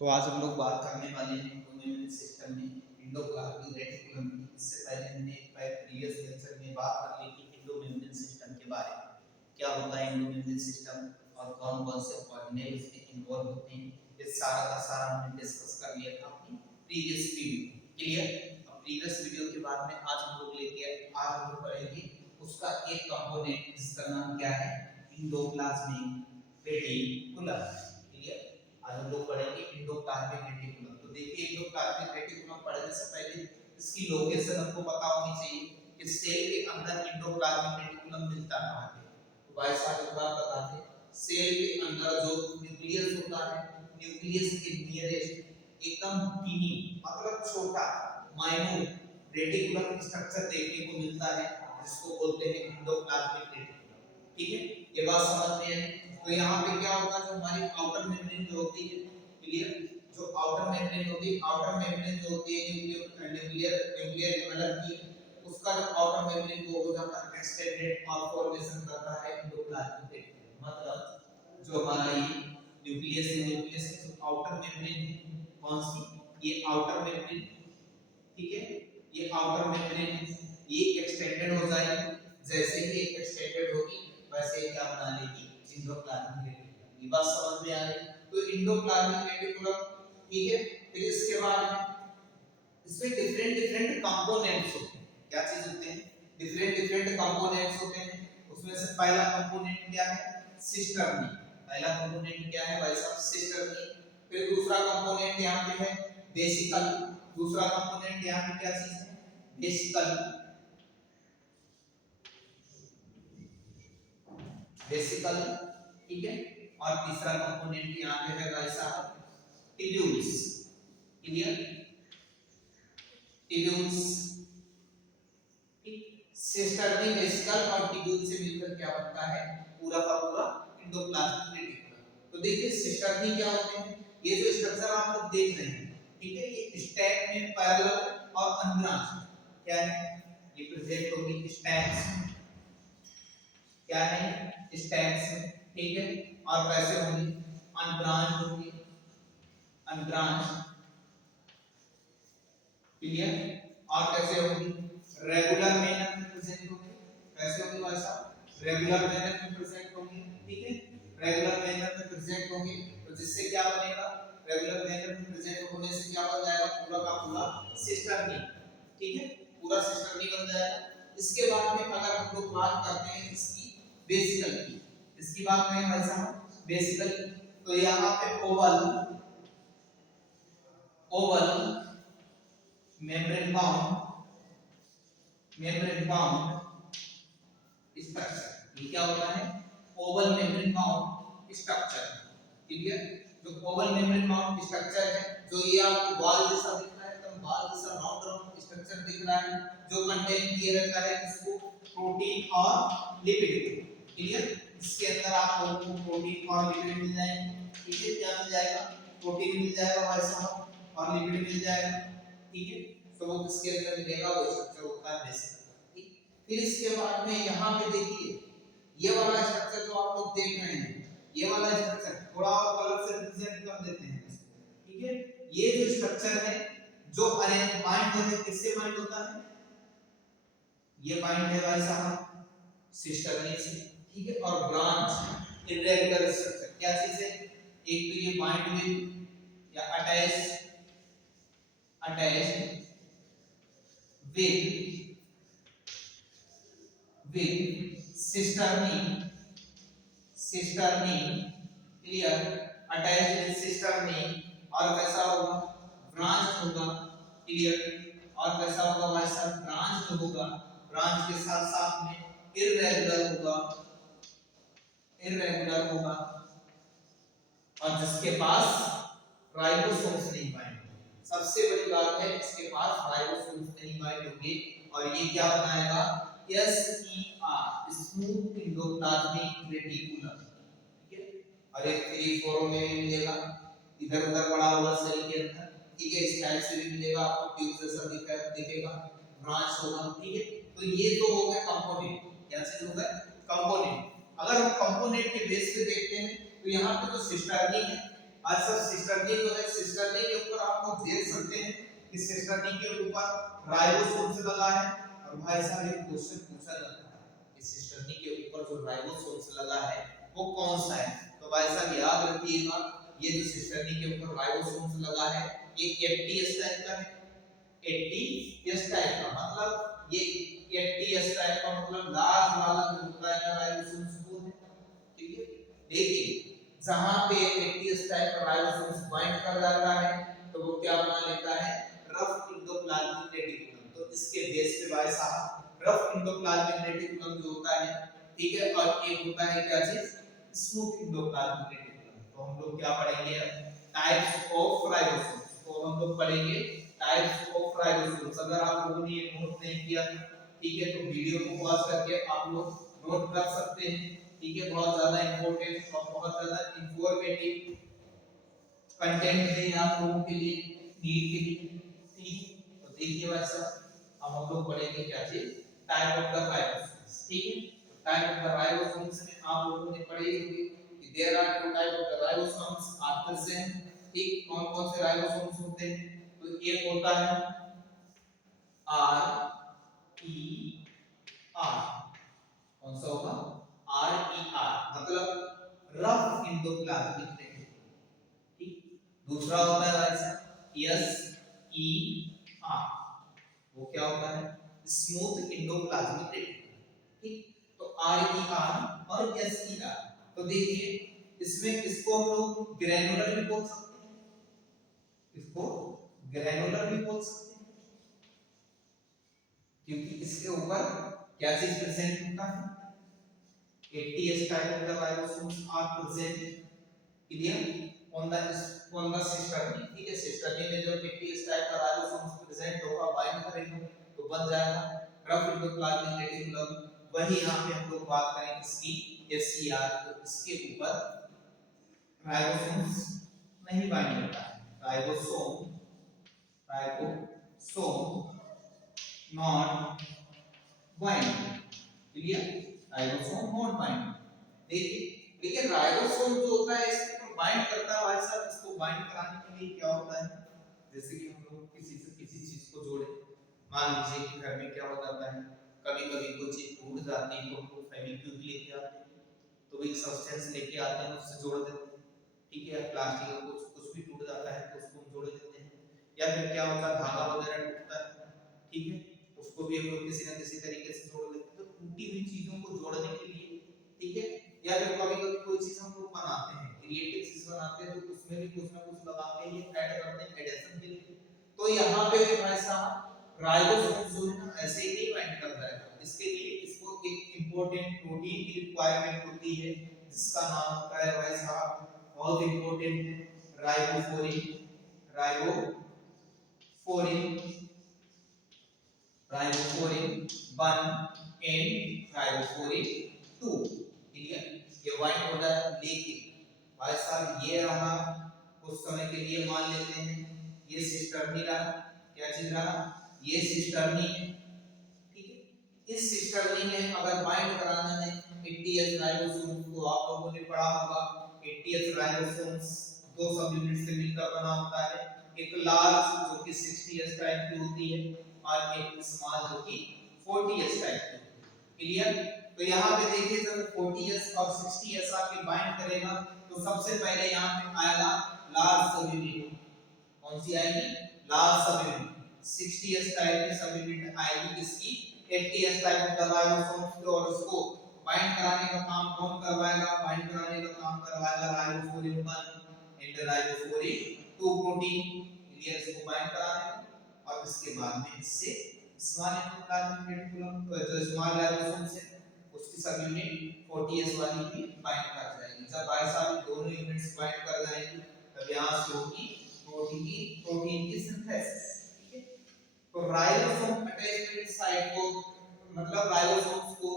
तो आज हम लोग बात करने वाले हैं इम्यून सिस्टम में एंडोप्लाज्मिक रेटिकुलम की। इससे पहले हमने प्रीवियस लेक्चर में बात कर ली थी एंडोइम्यून सिस्टम के बारे में, क्या होता है एंडोइम्यून सिस्टम और कौन कौन से ऑर्गेनेल इसमें इन्वॉल्व होते हैं। ये सारा का सारा हमने डिस्कस कर लिया था अपनी प्रीवियस वीडियो। क्लियर? अब प्रीवियस वीडियो के बाद में आज हम लोग पढ़ेंगे उसका एक कंपोनेंट जिसका नाम क्या है, एंडोप्लाज्मिक रेटिकुलम। क्लियर? आज हम लोग पढ़ेंगे एंडोप्लाज्मिक रेटिकुलम। तो देखिए एंडोप्लाज्मिक रेटिकुलम पढ़ने से पहले इसकी लोकेशन हमको पता होनी चाहिए कि सेल के अंदर एंडोप्लाज्मिक रेटिकुलम मिलता कहां है। तो भाई साहब एक बात बता दें, सेल के अंदर जो न्यूक्लियस होता है, न्यूक्लियस के नियरेस्ट एकदम टीनी मतलब छोटा माइन्यूट रेटिकुलम स्ट्रक्चर देखने को मिलता है जिसको बोलते हैं एंडोप्लाज्मिक रेटिकुलम। ठीक है, ये बात समझ में आई। तो यहाँ पे क्या होता है, जो हमारी आउटर मेम्ब्रेन जो होती है, क्लियर, जो आउटर मेम्ब्रेन होती है, आउटर मेम्ब्रेन जो होती है न्यूक्लियर न्यूक्लियर मतलब की उसका जो आउटर मेम्ब्रेन वो हो जाता है एक्सटेंडेड और फॉर्मेशन करता है एंडोप्लाज्मिक रेटिकुलम। मतलब जो हमारा ये न्यूक्लियस है, न्यूक्लियस की जो आउटर मेम्ब्रेन है, कौन सी, ये आउटर मेम्ब्रेन, ठीक है, ये आउटर मेम्ब्रेन ये एक्सटेंडेड हो जाएगी। जैसे ही एक्सटेंडेड होगी वैसे क्या बना लेगी, एंडोप्लाज्मिक रेटिकुलम। ये बात समझ में आ रही? तो एंडोप्लाज्मिक रेटिकुलम, ठीक है। फिर इसके बाद में इसमें डिफरेंट डिफरेंट कंपोनेंट्स होते हैं। क्या चीज होते हैं, डिफरेंट डिफरेंट कंपोनेंट्स होते हैं। उसमें से पहला कंपोनेंट क्या है, सिस्टर्नी। पहला कंपोनेंट क्या है भाई साहब, सिस्टर्नी। फिर दूसरा कंपोनेंट यहाँ पे है वेसिकल। दूसरा कंपोनेंट यहाँ पे क्या चीज है, वेसिकल। वेसिकल, ठीक है। और तीसरा कंपोनेंट यहाँ पे है भाई साहब tubules. Clear? Tubules, cisternae, vesicle और ट्यूब्यूल से मिलकर क्या बनता है, पूरा का पूरा एंडोप्लाज्मिक रेटिकुलम। तो देखिए सिस्टर्नी क्या होते हैं, ये जो स्ट्रक्चर आप लोग देख रहे हैं, ठीक है, ये स्टैक में पैरेलल और अनब्रांच क्या है, ये प्रेजेंट होगी स्टैक्स, क्या है, स्टैक्स, ठीक है। और कैसे होंगी, अनब्रांच होंगी, अनब्रांच। क्लियर? और कैसे होगी, रेगुलर मैनर में प्रेजेंट होगी। कैसे होगी भाई साहब, रेगुलर मैनर में प्रेजेंट होगी। ठीक है, रेगुलर मैनर में प्रेजेंट होगी। तो जिससे क्या बनेगा, रेगुलर मैनर में प्रेजेंट होने से क्या बन जाएगा, पूरा का पूरा सिस्टर्नी। ठीक है, पूरा सिस्टर्नी बन जाएगा। इसके बाद में अगर हम लोग बात करते हैं इसकी बेसिकल की, इसकी बात करें भाई साहब बेसिकल, तो यहाँ पे Oval, Oval membrane bound structure. ये क्या होता है, Oval membrane bound structure. Clear? जो ओवल मेम्ब्रेन बाउंड स्ट्रक्चर है, जो ये आपको बॉल जैसा दिख रहा है, एकदम बॉल जैसा राउंड राउंड स्ट्रक्चर दिख रहा है, जो कंटेन किए रहता है किसको, प्रोटीन और लिपिड। क्लियर? इसके अंदर आपको प्रोटीन और लिपिड मिल जाएंगे। ठीक है, क्या मिल जाएगा, प्रोटीन मिल जाएगा भाई साहब और लिपिड मिल जाएगा। ठीक है, तो वो किसके अंदर मिलेगा, वो स्ट्रक्चर होता है बेसिक। ठीक, फिर इसके बाद में यहाँ पे देखिए ये वाला स्ट्रक्चर जो आप लोग देख रहे हैं, ये वाला स्ट्रक्चर थोड़ा और कलर से रिप्रेजेंट कर देते हैं इसको। ठीक है, ये जो स्ट्रक्चर है जो अरेंज बाइंड होने किससे बाइंड होता है, ये बाइंड है भाई साहब सिस्टर्नी से। ठीक है, और ब्रांच इरेगुलर स्ट्रक्चर क्या चीज है, एक तो ये बाइंड विद या attach with cisternae, clear, attached with cisternae। और कैसा होगा, ब्रांच होगा। क्लियर? और कैसा होगा भाई साहब, ब्रांच होगा, ब्रांच के साथ साथ में इरेगुलर होगा और जिसके पास राइबोसोम्स नहीं बाइंड। सबसे बड़ी बात है, इसके पास राइबोसोम्स नहीं बाइंड होंगे और ये क्या बनाएगा, SER, स्मूथ एंडोप्लाज्मिक रेटिकुलम। ठीक है, और एक फ्री फॉर्म में भी मिलेगा, इधर उधर पड़ा हुआ सेल के अंदर। ठीक है, इस टाइप से भी मिलेगा आपको, ट्यूब जैसा दिखेगा, ब्रांच होगा। ठीक है, तो ये तो हो गए कंपोनेंट। क्या चीज हो गए, कंपोनेंट। अगर हम कंपोनेंट के बेस पे देखते हैं तो यहाँ पे जो सिस्टर्नी है आज सब सिस्टर्नी जो है, सिस्टर्नी के ऊपर आप लोग देख सकते हैं कि सिस्टर्नी के ऊपर राइबोसोम्स लगा है। और भाई साहब एक क्वेश्चन पूछा जाता है कि सिस्टर्नी के ऊपर जो राइबोसोम्स लगा है वो कौन सा है। तो भाई साहब याद रखिएगा, ये जो सिस्टर्नी के ऊपर राइबोसोम्स लगा है ये एफटीएस टाइप का है। एफटीएस टाइप का मतलब ये एफटीएस टाइप का मतलब लार्ज वाला जो होता है राइबोसोम्स वो है। ठीक है, देखिए जहां पे एफटीएस टाइप का राइबोसोम्स बाइंड कर जाता है तो वो क्या बना लेता है, रफ एंडोप्लाज्मिक रेटिकुलम। तो इसके बेस पे भाई साहब रफ एंडोप्लाज्मिक रेटिकुलम जो होता है, ठीक है, और एक होता है क्या चीज, स्मूथ एंडोप्लाज्मिक रेटिकुलम। तो हम लोग क्या पढ़ेंगे, टाइप्स ऑफ राइबोसोम्स। तो हम लोग पढ़ेंगे टाइप्स ऑफ राइबोसोम्स। अगर आप लोगों ने ये नोट नहीं किया, ठीक है, तो वीडियो को पॉज करके आप लोग नोट कर सकते हैं। ठीक है, बहुत ज्यादा इंपॉर्टेंट और बहुत ज्यादा इंफॉर्मेटिव कंटेंट है आप लोगों के लिए, नीट के लिए। ठीक, तो देखिए भाई साहब अब हम लोग पढ़ेंगे क्या चीज, टाइप ऑफ द राइबोसोम्स। ठीक है, टाइप ऑफ द राइबोसोम्स में आप लोगों ने पढ़े होंगे कि there are two type of the ribosomes are present. ठीक, कौन कौन से राइबोसोम्स होते हैं, तो एक होता है आर ई आर। कौन सा होगा, आर ई आर मतलब रफ एंडोप्लाज्मिक रेटिकुलम। ठीक, दूसरा होता है भाई साहब एस ई आर, वो क्या होता है, स्मूथ एंडोप्लाज्मिक रेटिकुलम। ठीक, तो आर ई आर और एस ई आर। तो देखिए इसमें इसको हम लोग ग्रैनुलर भी बोल सकते हैं, इसको ग्रैनुलर भी बोल सकते हैं क्योंकि इसके ऊपर क्या चीज प्रेजेंट होता है, ATS type of the ribosomes are present clear on the cisternae। ठीक है, cisternae में जब ATS type का ribosomes present होगा, बाइंड करेंगे तो बन जाएगा रफ एंडोप्लाज्मिक रेटिकुलम। वही यहाँ पे हम लोग बात करें इसकी SCR, तो इसके ऊपर राइबोसोम्स नहीं बाइंड होता है, ribosome not bind. Clear, ribosome not bind. देखिए लेकिन राइबोसोम जो होता है इसको बाइंड करता है भाई साहब। इसको बाइंड कराने के लिए क्या होता है, जैसे कि हम लोग किसी से किसी चीज को जोड़े, मान लीजिए कि घर में क्या हो जाता है, कभी कभी कोई चीज टूट जाती है तो हम लोग फेविक्विक लेके आते हैं, तो एक सब्सटेंस लेके आते हैं उससे जोड़ देते हैं। ठीक है, प्लास्टिक का कुछ कुछ भी टूट जाता है तो उसको हम जोड़ देते हैं। या फिर क्या होता है, धागा वगैरह टूटता है, ठीक है, उसको भी हम लोग किसी न किसी तरीके से जोड़ देते हैं। तो टूटी हुई चीजों को जोड़ने के लिए, ठीक है, या फिर कभी कभी कोई चीज हम लोग बनाते हैं, क्रिएटिव चीज बनाते हैं तो उसमें भी कुछ ना कुछ लगा के ये ऐड करते हैं एडिशन के लिए। तो यहाँ पे भी भाई साहब राइबोसोम जो है ना ऐसे ही नहीं बाइंड कर जाएगा, इसके लिए इसको एक इंपॉर्टेंट प्रोटीन की रिक्वायरमेंट होती है जिसका नाम होता है भाई साहब, बहुत इंपॉर्टेंट है, ribophorin. Ribophorin, ribophorin 1 and ribophorin 2। Clear, ये बाइंड हो जाए। लेकिन भाई साहब ये रहा, कुछ समय के लिए मान लेते हैं ये सिस्टर्नी रहा, क्या चीज रहा, ये सिस्टर्नी है। ठीक है, इस सिस्टर्नी में अगर बाइंड कराना है एटीएस राइबोसोम्स को, आप लोगों ने पढ़ा होगा एटीएस राइबोसोम्स दो सब यूनिट से मिलकर बना होता है, एक लार्ज जो कि 60s टाइप की होती है और एक स्मॉल जो कि 40s टाइप की। क्लियर, तो यहाँ पे देखिए जब 40s और 60s आके बाइंड करेगा तो सबसे पहले यहाँ पे आएगा लार्ज सब यूनिट। कौन सी आएगी, लार्ज सब यूनिट। 60s टाइप की सब यूनिट आएगी किसकी, 80s type of the ribosomes की, और उसको बाइंड कराने का काम कौन करवाएगा, बाइंड कराने का काम करवाएगा ribophorin 1 and ribophorin 2 protein. Clear, इसको बाइंड कराने और इसके बाद में इससे स्मॉल एंडोप्लाज्मिक रेटिकुलम, तो जो स्मॉल राइबोसोम्स है उसकी सब यूनिट 40s वाली भी बाइंड कर जाएगी। जब भाई साहब दोनों यूनिट्स बाइंड कर जाएंगी तब यहां से होगी प्रोटीन की सिंथेसिस। ठीक है, तो राइबोसोम अटैचमेंट साइट को मतलब राइबोसोम्स को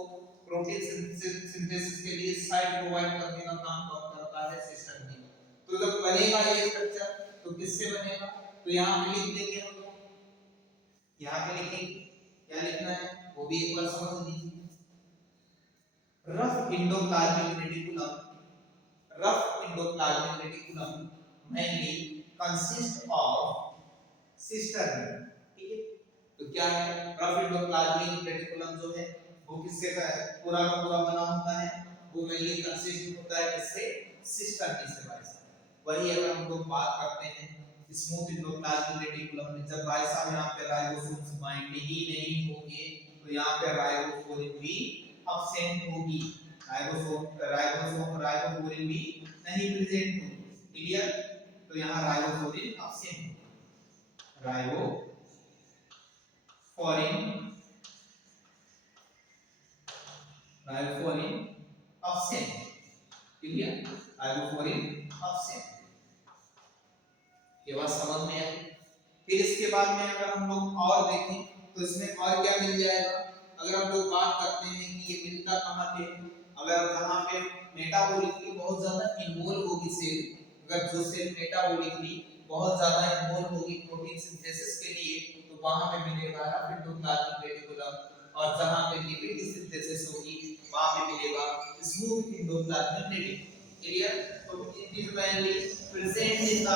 प्रोटीन सिंथेसिस के लिए साइट प्रोवाइड करने का काम कौन करता है, सिस्टम। तो जब बनेगा ये स्ट्रक्चर तो किससे बनेगा, तो यहां पे लिख देंगे हम लोग, यहां पे लिखेंगे क्या लिखना है वो भी एक बार समझ लीजिए। Rough endoplasmic reticulum, rough endoplasmic reticulum mainly consist of cistern, ठीक है। तो क्या है, रफ एंडोप्लाज्मिक रेटिकुलम जो है वो किससे का है, पूरा का पूरा बना होता है, वो मेनली कंसिस्ट होता है किससे, सिस्टर्न से भाई साहब। वही अगर हम लोग बात करते हैं स्मूथ एंडोप्लाज्मिक रेटिकुलम में, जब भाई साहब यहाँ पे राइबोसोम्स बाइंड ही नहीं होंगे तो यहाँ पे राइबोफ्लोरिन भी एब्सेंट होगी, राइबोफ्लोरिन भी नहीं प्रेजेंट होगी, क्लियर। तो यहाँ राइबोफ्लोरिन एब्सेंट, राइबोफ्लोरिन राइबोफ्लोरिन एब्सेंट, क्लियर, राइबोफ्लोरिन एब्सेंट। ये बात समझ में आई। फिर इसके बाद में अगर हम लोग और देखें तो इसमें और क्या मिल जाएगा, अगर हम लोग बात करते हैं कि ये मिलता कहाँ पे, अगर जहाँ पे मेटाबॉलिकली बहुत ज्यादा इन्वॉल्व होगी सेल, अगर जो सेल मेटाबॉलिकली बहुत ज्यादा इन्वॉल्व होगी प्रोटीन सिंथेसिस के लिए, तो वहां पे मिलेगा एंडोप्लाज्मिक रेटिकुलम, और जहां पे लिपिड की सिंथेसिस होगी वहां पे मिलेगा स्मूथ एंडोप्लाज्मिक रेटिकुलम, क्लियर। तो it is mainly present in the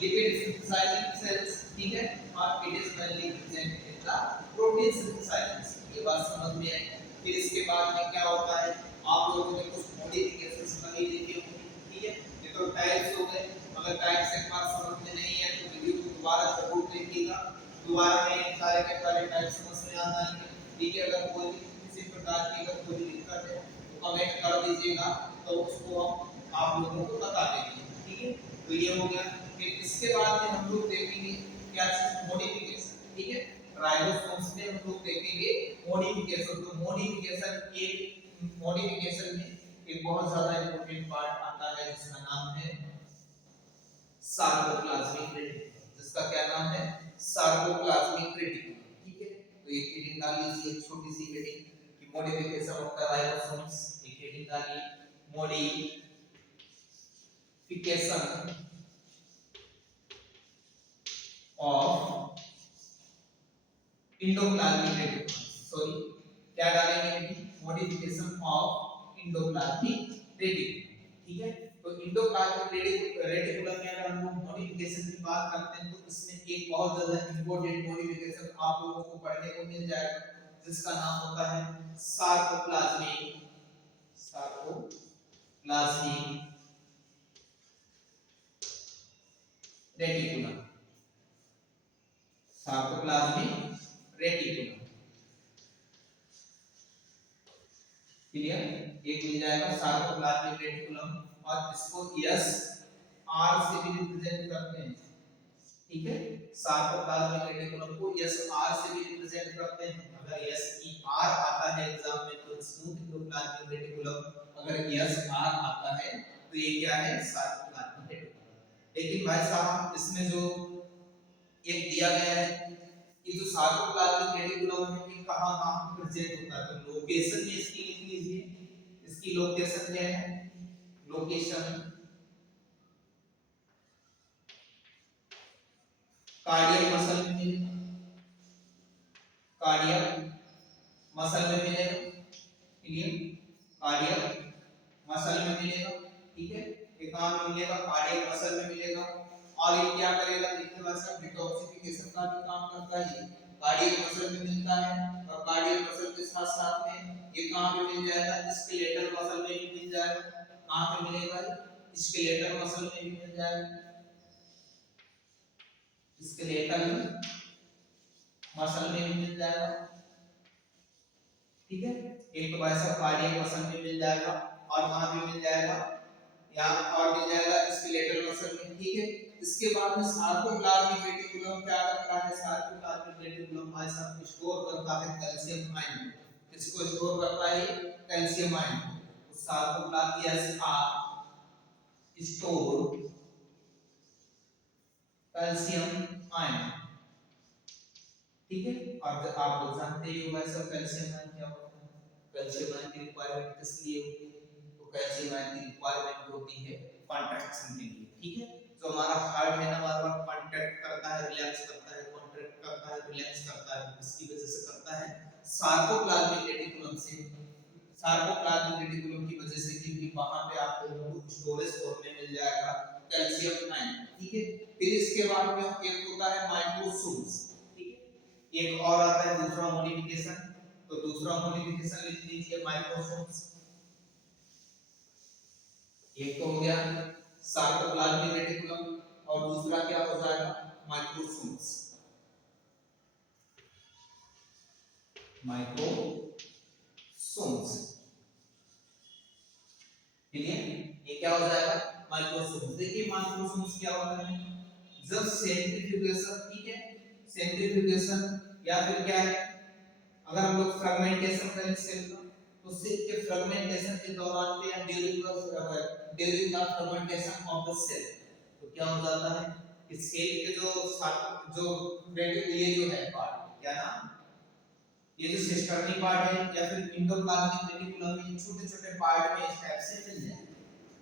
lipid synthesizing cells, ठीक है, और it is mainly present in the protein synthesizing cells। ये बात समझ में आई। फिर इसके बाद में क्या होता है, आप लोगों ने कुछ मॉडिफिकेशंस कभी देखे होंगे, ठीक है। ये तो टाइप्स हो गए, अगर टाइप्स एक बार समझ में नहीं है तो वीडियो को दोबारा जरूर देखिएगा, दोबारा में सारे के सारे टाइप्स समझ में आ जाएंगे, ठीक है। अगर कोई किसी प्रकार की अगर कोई दिक्कत है तो कमेंट कर दीजिएगा, तो उसको आप लोगों को बता देंगे, ठीक है। तो ये हो गया। फिर इसके बाद में हम लोग देखेंगे क्या चीज, मॉडिफिकेशन, ठीक है। राइबोसोम्स में हम लोग देखेंगे मॉडिफिकेशन। तो मॉडिफिकेशन में एक बहुत ज्यादा इंपॉर्टेंट पार्ट आता है जिसका नाम है सार्कोप्लाज्मिक रेटिकुलम, जिसका क्या नाम है, सार्कोप्लाज्मिक रेटिकुलम, ठीक है। तो एक हेडिंग डाल लीजिए, एक छोटी सी हेडिंग कि मॉडिफिकेशन ऑफ द राइबोसोम्स, एक हेडिंग डालिए modification of endoplasmic reticulum, sorry क्या डालेंगे, मॉडिफिकेशन ऑफ एंडोप्लाज्मिक रेटिकुलम, ठीक है। तो एंडोप्लाज्मिक रेटिकुलम में अगर हम लोग मॉडिफिकेशन की बात करते हैं तो इसमें एक बहुत ज्यादा इंपॉर्टेंट मॉडिफिकेशन आप लोगों को पढ़ने को मिल जाएगा, जिसका नाम होता है sarcoplasmic reticulum, sarcoplasmic reticulum, clear. एक मिल जाएगा सार्कोप्लाज्मिक रेटिकुलम, और इसको यस आर से भी रिप्रेजेंट करते हैं, ठीक है। सार्कोप्लाज्मिक रेटिकुलम को यस आर से भी रिप्रेजेंट करते हैं। अगर यस ई आर आता है एग्जाम में तो स्मूथ एंडोप्लाज्मिक रेटिकुलम, अगर यस आर आता है तो ये क्या है, सार्कोप्लाज्मिक रेटिकुलम। लेकिन भाई साहब इसमें जो एक दिया गया है कि जो सार्कोप्लाज्मिक रेटिकुलम है ये कहां-कहां प्रेजेंट होता है, तो लोकेशन में इसकी लिख लीजिए, इसकी लोकेशन क्या है, लोकेशन कार्डियक मसल में मिलेगा, कार्डियक मसल में मिलेगा, क्लियर, कार्डियक मसल में मिलेगा, ठीक है। एक कहां में मिलेगा, कार्डियक मसल में मिलेगा, और ये क्या करेगा, देखिए वैसा डिटॉक्सिफिकेशन का भी काम करता है। कार्डियक मसल में मिलता है, और कार्डियक मसल के साथ साथ में ये कहां पे मिल जाएगा, स्केलेटल मसल में भी मिल जाएगा। कहां पे मिलेगा, स्केलेटल मसल में भी मिल जाएगा, स्केलेटल मसल में भी मिल जाएगा, ठीक है। एक तो वैसा कार्डियक मसल में मिल जाएगा, और वहां भी मिल जाएगा, यहाँ और मिल जाएगा स्केलेटल मसल में, ठीक है। इसके बाद में सार्कोप्लाज्मिक रेटिकुलम क्या करता है, सार्कोप्लाज्मिक रेटिकुलम भाई साहब स्टोर करता है कैल्शियम आयन, इसको स्टोर करता है कैल्शियम आयन। तो सार्कोप्लाज्मिक स्टोर कैल्शियम आयन, ठीक है। और आप लोग जानते ही हो भाई साहब कैल्शियम आयन क्या होता है, कैल्शियम आयन की रिक्वायरमेंट किस लिए होती है, तो कैल्शियम आयन की रिक्वायरमेंट होती है कॉन्ट्रैक्शन के लिए, ठीक है। जो हमारा हार्ट है ना बार-बार कॉन्ट्रैक्ट करता है, रिलैक्स करता है, कॉन्ट्रैक्ट करता है, रिलैक्स करता है, इसकी वजह से करता है सार्कोप्लाज्मिक रेटिकुलम से सार्कोप्लाज्मिक रेटिकुलम की वजह से, क्योंकि वहां पे आपको स्टोरेज फॉर्म में मिल जाएगा कैल्शियम आयन, ठीक है। फिर इसके बाद में एक होता है माइक्रोसोम्स, ठीक है। एक और आता है दूसरा मॉडिफिकेशन, तो दूसरा मॉडिफिकेशन लिख लीजिए माइक्रोसोम्स। एक तो हो गया सार्कोप्लाज्मिक रेटिकुलम और दूसरा क्या हो जाएगा माइक्रोसोम्स। Microsomes, clear. ये क्या हो जाएगा माइक्रोसोम्स। देखिए माइक्रोसोम्स क्या होता है, जब सेंट्रीफ्यूगेशन, ठीक है, सेंट्रीफ्यूगेशन या फिर क्या है, अगर हम लोग फ्रेगमेंटेशन करें सेल का, तो सेल के फ्रेगमेंटेशन के दौरान पे या during the fragmentation of the cell, तो क्या हो जाता है कि सेल के जो ये जो है पार्ट, क्या नाम, ये जो सिस्टर्नी पार्ट है या फिर एंडोप्लाज्मिक रेटिकुलम में छोटे-छोटे पार्ट में इस टाइप से मिल जाएगा,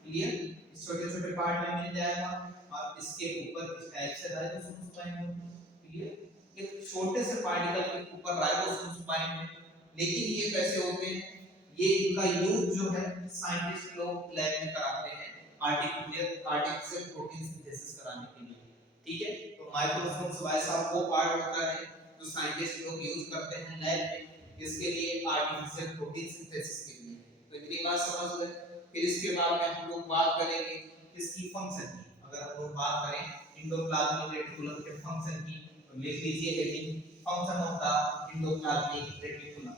क्लियर। इस छोटे-छोटे पार्ट में मिल जाएगा और इसके ऊपर इस टाइप से राइबोसोम्स पाएंगे, क्लियर। एक छोटे से पार्टिकल के ऊपर राइबोसोम्स पाएंगे, लेकिन ये कैसे होते हैं, ये इनका यूज जो है साइंटिस्ट लोग लैब में कराते हैं आर्टिफिशियल प्रोटीन सिंथेसिस कराने के लिए, ठीक है। तो माइक्रोसोम्स वैसा वो पार्ट होता है जो साइंटिस्ट लोग यूज करते हैं लैब में, इसके लिए आर्टिफिशियल प्रोटीन सिंथेसिस के लिए। तो इतनी बात समझ गए। फिर इसके बाद में हम लोग बात करेंगे इसकी फंक्शन की। अगर हम लोग बात करें एंडोप्लाज्मिक रेटिकुलम के फंक्शन की, तो लिख लीजिए heading function of the endoplasmic reticulum.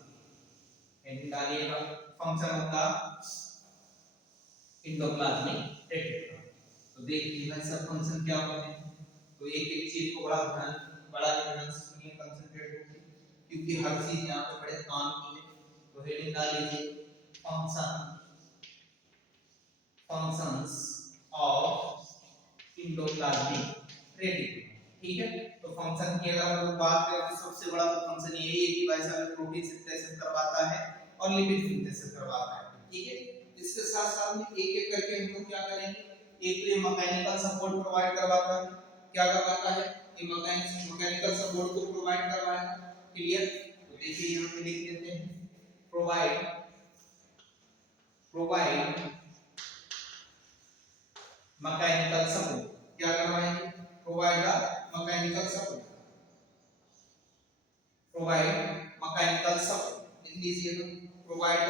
Heading डालिएगा function of the endoplasmic reticulum. तो देखिए भाई सब फंक्शन क्या होते हैं, तो एक एक चीज को बड़ा ध्यान से सुनिए, कंसंट्रेट होकर, क्योंकि हर चीज यहाँ पे बड़े काम की है। तो हेडिंग डाल लीजिए फंक्शंस ऑफ एंडोप्लाज्मिक रेटिकुलम, ठीक है। तो फंक्शन की अगर हम लोग बात करें तो सबसे बड़ा तो फंक्शन यही है कि भाई साहब प्रोटीन सिंथेसिस करवाता है और लिपिड सिंथेसिस करवाता है, ठीक है। इसके साथ साथ में एक एक करके हम लोग क्या करेंगे, एक तो ये मैकेनिकल सपोर्ट प्रोवाइड करवाता है, क्या करवाता है, ये मैकेनिकल सपोर्ट को प्रोवाइड करवाएगा, क्लियर। तो देखिए यहां पे लिख देते हैं प्रोवाइड मैकेनिकल सपोर्ट, क्या करवाएंगे, प्रोवाइड मैकेनिकल सपोर्ट, लिख लीजिएगा प्रोवाइड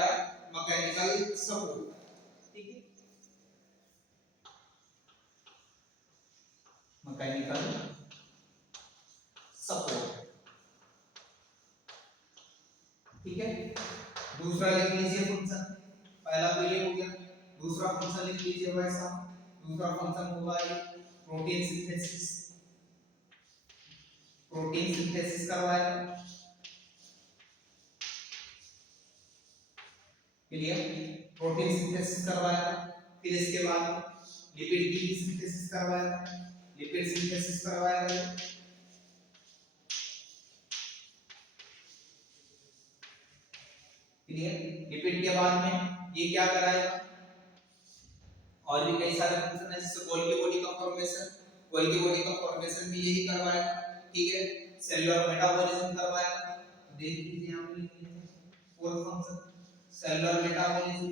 मैकेनिकल सपोर्ट, ठीक है, मैकेनिकल सपोर्ट, ठीक है। दूसरा लिख लीजिए फंक्शन, पहला तो ये हो गया, दूसरा फंक्शन लिख लीजिए भाई साहब। दूसरा फंक्शन होगा ये प्रोटीन सिंथेसिस करवाएगा, क्लियर, प्रोटीन सिंथेसिस करवाएगा। फिर इसके बाद लिपिड की सिंथेसिस करवाएगा, क्लियर। लिपिड के बाद में ये क्या कराएगा, और भी कई सारे फंक्शन है, जैसे गोल्गी बॉडी का फॉर्मेशन भी यही करवाएगा, ठीक है। सेलुलर मेटाबॉलिज्म करवाएगा, देख लीजिए यहां पे लिख लीजिए four function, cellular metabolism,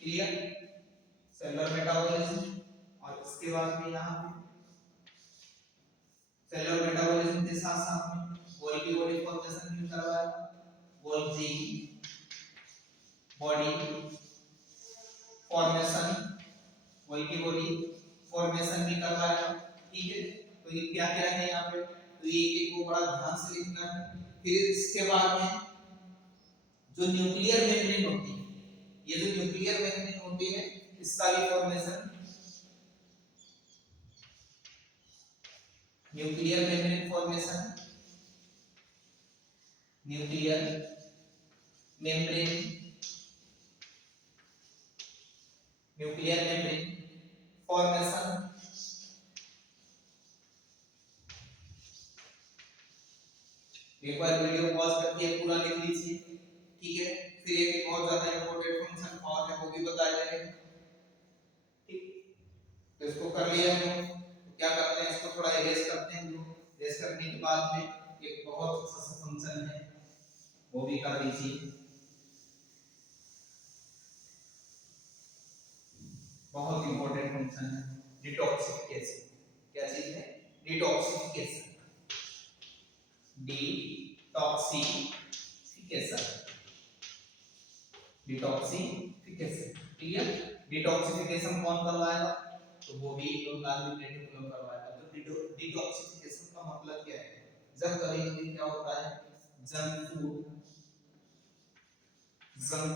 clear, cellular metabolism. और इसके बाद में यहां पे सेलुलर मेटाबॉलिज्म के साथ साथ में गोल्गी बॉडी फॉर्मेशन भी करवाएगा, गोल्गी बॉडी फॉर्मेशन, भी करवाएगा, ठीक है। तो ये क्या क्या है यहाँ पे, तो ये एक को बड़ा ध्यान से लिखना है। फिर इसके बाद में जो न्यूक्लियर मेम्ब्रेन होती है, ये जो न्यूक्लियर मेम्ब्रेन होती है, इसका भी formation, nuclear membrane formation, nuclear membrane formation, एक बार वीडियो पॉज करके पूरा लिख लीजिए, ठीक है। फिर एक बहुत ज्यादा इंपॉर्टेंट फंक्शन और है, वो भी बता देंगे, ठीक। तो इसको कर लिया हम लोग, तो क्या करते हैं, इसको थोड़ा इरेज करते हैं हम लोग। एक्सप्रेस करने के बाद में एक बहुत अच्छा सा फंक्शन है वो भी कर दीजिए। बहुत इंपॉर्टेंट फंक्शन है डिटॉक्सिफिकेशन। क्या चीज है? Detoxification. Detoxification, detoxification. Clear? Detoxification कौन करवाएगा? तो वो भी एंडोप्लाज्मिक रेटिकुलम करवाएगा। तो डिटॉक्सिफिकेशन का मतलब क्या है? जब कभी-कभी क्या होता है, जंक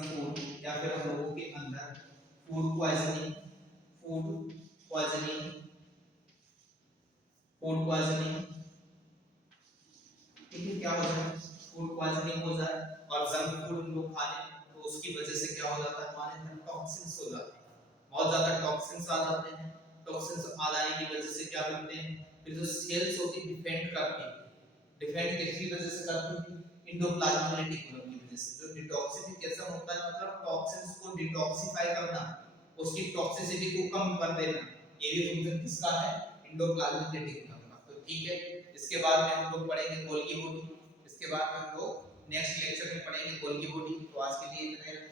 फूड या फिर हम लोगों के अंदर food poisoning food poisoning food poisoning ठीक है, क्या हो जाए? फूड पॉइजनिंग हो जाए और जंक फूड हम लोग खा लें तो उसकी वजह से क्या हो जाता है, हमारे अंदर टॉक्सिन्स हो जाते हैं, बहुत ज्यादा टॉक्सिन्स आ जाते हैं। टॉक्सिन्स आ जाने की वजह से क्या करते हैं, फिर जो सेल्स होती है डिफेंड करती है। डिफेंड किसकी वजह से करती है? एंडोप्लाज्मिक रेटिकुलम की वजह से। जो डिटॉक्सिफिकेशन होता है मतलब टॉक्सिन्स को डिटॉक्सिफाई करना, उसकी टॉक्सिसिटी को कम कर देना, ये भी फंक्शन किसका है? एंडोप्लाज्मिक रेटिकुलम का। तो ठीक है, इसके बाद में हम लोग पढ़ेंगे गोल्गी बॉडी। इसके बाद में हम लोग नेक्स्ट लेक्चर में पढ़ेंगे गोल्गी बॉडी। तो आज के लिए इतना ही।